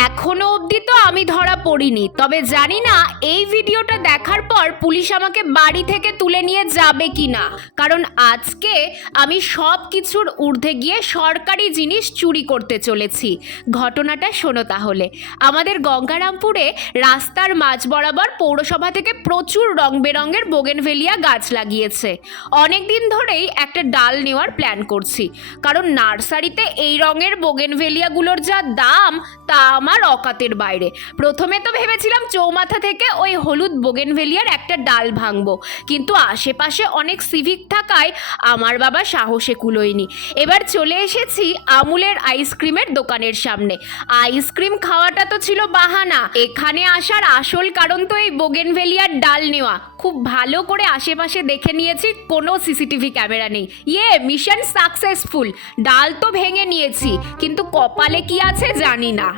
এখনো অবধি তো আমি ধরা পড়িনি, তবে জানি না এই ভিডিওটা দেখার পর পুলিশ আমাকে বাড়ি থেকে তুলে নিয়ে যাবে কি না। কারণ আজকে আমি সব কিছুর ঊর্ধ্বে গিয়ে সরকারি জিনিস চুরি করতে চলেছি। ঘটনাটা শোনো তাহলে। আমাদের গঙ্গারামপুরে রাস্তার মাঝ বরাবর পৌরসভা থেকে প্রচুর রং বেরঙের বোগেনভেলিয়া গাছ লাগিয়েছে। অনেক দিন ধরেই একটা ডাল নেওয়ার প্ল্যান করছি, কারণ নার্সারিতে এই রঙের বোগেনভেলিয়াগুলোর যা দাম তা আমার অকাতের বাইরে। প্রথমে তো ভেবেছিলাম চৌমাথা থেকে ওই হলুদ বোগেনভেলিয়ার একটা ডাল ভাঙবো, কিন্তু আশেপাশে অনেক সিভিক থাকায় আমার বাবা সাহসে কুলোয়নি। এবার চলে এসেছি আমুলের আইসক্রিমের দোকানের সামনে। আইসক্রিম খাওয়াটা তো ছিল বাহানা, এখানে আসার আসল কারণ তো এই বোগেনভেলিয়ার ডাল নেওয়া। খুব ভালো করে আশেপাশে দেখে নিয়েছি, কোনো সিসিটিভি ক্যামেরা নেই। Mission successful. ডাল তো ভেঙে নিয়েছি, কিন্তু কপালে কি আছে জানি না।